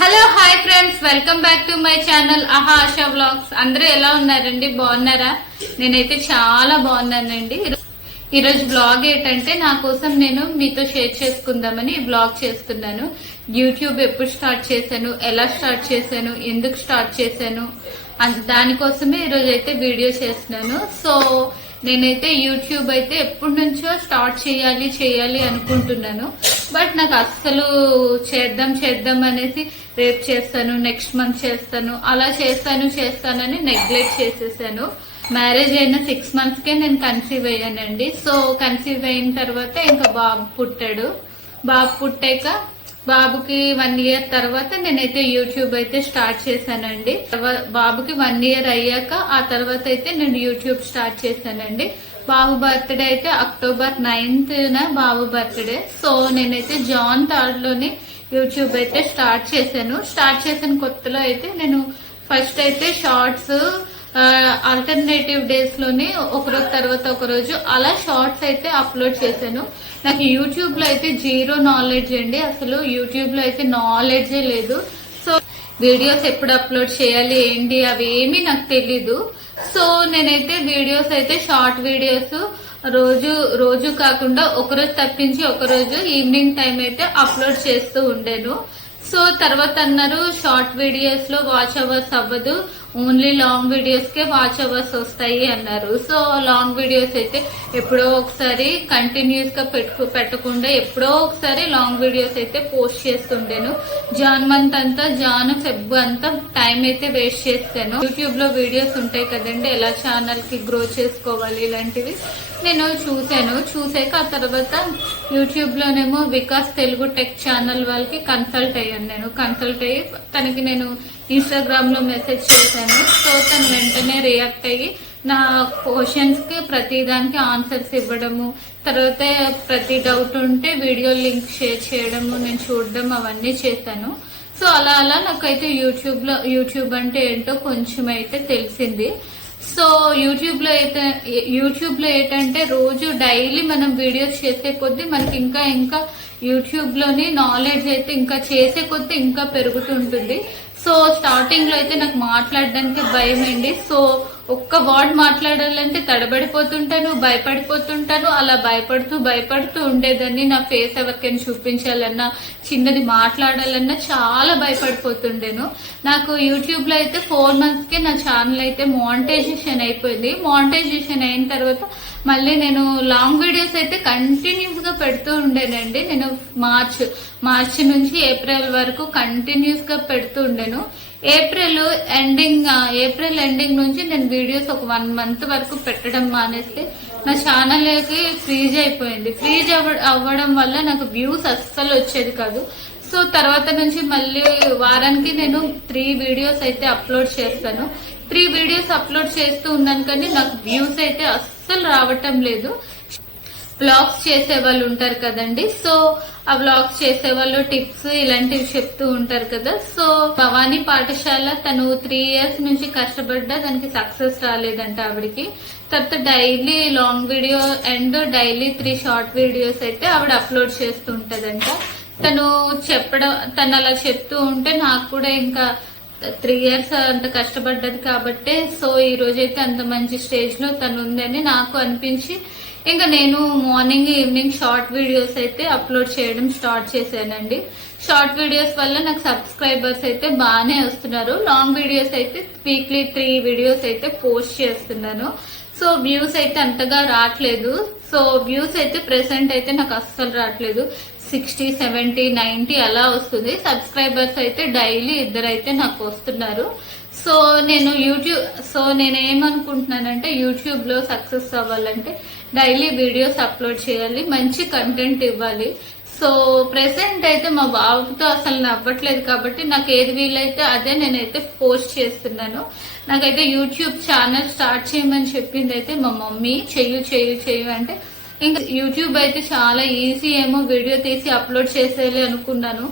Hello hi friends, welcome back to my channel ఆహా ASHA vlogs. అందరూ ఎలా ఉన్నారండి? బాగున్నారా? నేనైతే చాలా బాగున్నానండి. ఈరోజు బ్లాగ్ ఏంటంటే నా కోసం నేను మీతో షేర్ చేసుకుందామని బ్లాగ్ చేస్తున్నాను. యూట్యూబ్ ఎప్పుడు స్టార్ట్ చేశాను, ఎలా స్టార్ట్ చేశాను, ఎందుకు స్టార్ట్ చేశాను, దానికోసమే ఈరోజు అయితే వీడియో చేస్తున్నాను. సో నేనైతే యూట్యూబ్ అయితే ఎప్పటి నుంచో స్టార్ట్ చేయాలి అనుకుంటున్నాను. బట్ నాకు అస్సలు చేద్దాం అనేసి రేపు చేస్తాను, నెక్స్ట్ మంత్ చేస్తాను, అలా చేస్తానని నెగ్లెక్ట్ చేసేసాను. మ్యారేజ్ అయిన 6 months కే నేను కన్సీవ్ అయ్యానండి. సో కన్సీవ్ అయిన తర్వాత ఇంకా బాబు పుట్టాడు. బాబు పుట్టాక బాబుకి 1 year తర్వాత నేనైతే యూట్యూబ్ అయితే స్టార్ట్ చేశానండి. బాబుకి 1 year అయ్యాక ఆ తర్వాత అయితే నేను యూట్యూబ్ స్టార్ట్ చేశానండి. బాబు బర్త్డే అయితే October 9th బాబు బర్త్డే. సో నేనైతే June 3rd లోని యూట్యూబ్ అయితే స్టార్ట్ చేసిన కొత్తలో అయితే నేను ఫస్ట్ అయితే షార్ట్స్ ఆల్టర్నేటివ్ డేస్ లోని ఒకరోజు తర్వాత ఒక రోజు అలా షార్ట్స్ అయితే అప్లోడ్ చేశాను. నాకు యూట్యూబ్ లో అయితే జీరో నాలెడ్జ్ అండి. అసలు యూట్యూబ్ లో అయితే నాలెడ్జే లేదు. సో వీడియోస్ ఎప్పుడు అప్లోడ్ చేయాలి ఏంటి అవి ఏమీ నాకు తెలీదు. సో నేనైతే వీడియోస్ అయితే షార్ట్ వీడియోస్ రోజు కాకుండా ఒకరోజు తప్పించి ఒకరోజు ఈవినింగ్ టైం అయితే అప్లోడ్ చేస్తూ ఉండేను. సో తర్వాత అన్నారు షార్ట్ వీడియోస్ లో వాచ్ అవర్స్ అవ్వదు, ఓన్లీ లాంగ్ వీడియోస్ కే వాచ్ అవర్స్ వస్తాయి అన్నారు. సో లాంగ్ వీడియోస్ అయితే ఎప్పుడో ఒకసారి కంటిన్యూస్ గా పెట్టకుండా ఎప్పుడో ఒకసారి లాంగ్ వీడియోస్ అయితే పోస్ట్ చేస్తుండేను. జాన్ మంత్ అంతా ఫెబ్ అంతా టైం అయితే వేస్ట్ చేస్తాను. యూట్యూబ్ లో వీడియోస్ ఉంటాయి కదండి, ఎలా ఛానల్ కి గ్రో చేసుకోవాలి ఇలాంటివి నేను చూసాక ఆ తర్వాత యూట్యూబ్ లోనేమో వికాస్ తెలుగు టెక్ ఛానల్ వాళ్ళకి కన్సల్ట్ అయ్యి తనకి నేను ఇన్స్టాగ్రామ్ లో మెసేజ్ చేశాను. సో తను వెంటనే రియాక్ట్ అయ్యి నా క్వశ్చన్స్ కి ప్రతి దానికి ఆన్సర్స్ ఇవ్వడము, తర్వాత ప్రతి డౌట్ ఉంటే వీడియో లింక్ షేర్ చేయడము, నేను చూడడం అవన్నీ చేశాను. సో అలా నాకైతే యూట్యూబ్ అంటే ఏంటో కొంచెం అయితే తెలిసింది. సో యూట్యూబ్ లో ఏంటంటే రోజు డైలీ మనం వీడియోస్ చేసే కొద్దీ మనకి ఇంకా యూట్యూబ్ లోని నాలెడ్జ్ అయితే ఇంకా చేసే కొద్దీ ఇంకా పెరుగుతుంటుంది. సో స్టార్టింగ్ లో అయితే నాకు మాట్లాడడానికి భయం అండి. సో ఒక్క వర్డ్ మాట్లాడాలంటే తడబడిపోతుంటాను, భయపడిపోతుంటాను. అలా భయపడుతూ ఉండేదాన్ని. నా ఫేస్ ఎవరికైనా చూపించాలన్నా, చిన్నది మాట్లాడాలన్నా చాలా భయపడిపోతుండేను. నాకు యూట్యూబ్ లో అయితే 4 months కే నా ఛానల్ అయితే మానిటైజేషన్ అయిపోయింది. మానిటైజేషన్ అయిన తర్వాత మళ్ళీ నేను లాంగ్ వీడియోస్ అయితే కంటిన్యూస్ గా పెడుతూ ఉండేనండి. నేను మార్చ్ నుంచి ఏప్రిల్ వరకు కంటిన్యూస్ గా పెడుతూ ఉండేను. ఏప్రిల్ ఎండింగ్ నుంచి నేను వీడియోస్ ఒక 1 month వరకు పెట్టడం మానేస్తే నా ఛానల్ ఫ్రీజ్ అయిపోయింది. ఫ్రీజ్ అవ్వడం వల్ల నాకు వ్యూస్ అస్సలు వచ్చేది కాదు. సో తర్వాత నుంచి మళ్ళీ వారానికి నేను 3 వీడియోస్ అయితే అప్లోడ్ చేస్తాను. 3 వీడియోస్ అప్లోడ్ చేస్తూ ఉన్నాను కానీ నాకు వ్యూస్ అయితే అస్సలు రావటం లేదు. వ్లాగ్స్ చేసే వాళ్ళు ఉంటారు కదండి, సో ఆ వ్లాగ్స్ చేసే వాళ్ళు టిప్స్ ఇలాంటివి చెప్తూ ఉంటారు కదా. సో భవానీ పాఠశాల తను 3 years నుంచి కష్టపడ్డా దానికి సక్సెస్ రాలేదంట ఆవిడికి. తర్వాత daily long video and daily 3 short videos అయితే ఆవిడ అప్లోడ్ చేస్తూ ఉంటదంట. తను అలా చెప్తూ ఉంటే నాకు కూడా ఇంకా 3 years అంత కష్టపడ్డది కాబట్టి సో ఈ రోజైతే అంత మంచి స్టేజ్ లో తను ఉందని నాకు అనిపించి ఇంకా నేను మార్నింగ్ ఈవినింగ్ షార్ట్ వీడియోస్ అయితే అప్లోడ్ చేయడం స్టార్ట్ చేశానండి. షార్ట్ వీడియోస్ వల్ల నాకు సబ్స్క్రైబర్స్ అయితే బాగానే వస్తున్నారు. లాంగ్ వీడియోస్ అయితే వీక్లీ 3 వీడియోస్ అయితే పోస్ట్ చేస్తున్నాను. సో వ్యూస్ అయితే అంతగా రావట్లేదు. సో వ్యూస్ అయితే ప్రెసెంట్ అయితే నాకు అస్సలు రావట్లేదు. 60, 70, 90 అలా వస్తుంది. సబ్స్క్రైబర్స్ అయితే డైలీ 2 అయితే నాకు వస్తున్నారు. సో నేనేమనుకుంటున్నానంటే యూట్యూబ్ లో సక్సెస్ అవ్వాలంటే డైలీ వీడియోస్ అప్లోడ్ చేయాలి, మంచి కంటెంట్ ఇవ్వాలి. సో ప్రెసెంట్ అయితే మా బాబుతో అసలు నవ్వట్లేదు కాబట్టి నాకు ఏది వీలైతే అదే నేనైతే పోస్ట్ చేస్తున్నాను. నాకైతే యూట్యూబ్ ఛానల్ స్టార్ట్ చేయమని చెప్పింది అయితే మా మమ్మీ. చెయ్యు అంటే ఇంకా యూట్యూబ్ అయితే చాలా ఈజీ ఏమో, వీడియో తీసి అప్లోడ్ చేసేయాలి అనుకున్నాను.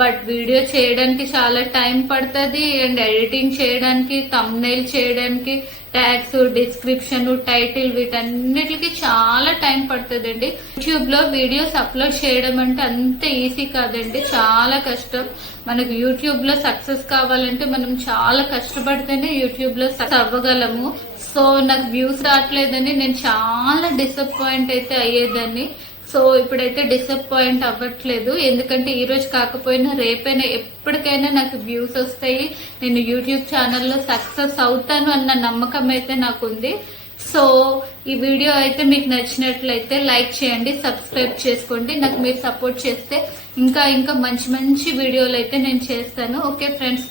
బట్ వీడియో చేయడానికి చాలా టైం పడుతుంది అండ్ ఎడిటింగ్ చేయడానికి, థంబ్నెయిల్ చేయడానికి, ట్యాగ్స్, డిస్క్రిప్షన్, టైటిల్ వీటన్నిటికి చాలా టైం పడుతుందండి. యూట్యూబ్ లో వీడియోస్ అప్లోడ్ చేయడం అంటే అంత ఈజీ కాదండి, చాలా కష్టం. మనకు యూట్యూబ్ లో సక్సెస్ కావాలంటే మనం చాలా కష్టపడితేనే యూట్యూబ్ లో సక్సెస్ అవ్వగలము. సో నాకు వ్యూస్ రావట్లేదని నేను చాలా డిసప్పాయింట్ అయితే అయ్యేదాన్ని. సో ఇప్పుడైతే డిసప్పాయింట్ అవ్వట్లేదు, ఎందుకంటే ఈ రోజు కాకపోయినా రేపైనా ఎప్పటికైనా నాకు వ్యూస్ వస్తాయి, నేను యూట్యూబ్ ఛానల్లో సక్సెస్ అవుతాను అన్న నమ్మకం అయితే నాకు ఉంది. సో ఈ వీడియో అయితే మీకు నచ్చినట్లయితే లైక్ చేయండి, సబ్స్క్రైబ్ చేసుకోండి. నాకు మీరు సపోర్ట్ చేస్తే ఇంకా ఇంకా మంచి మంచి వీడియోలు అయితే నేను చేస్తాను. Okay friends.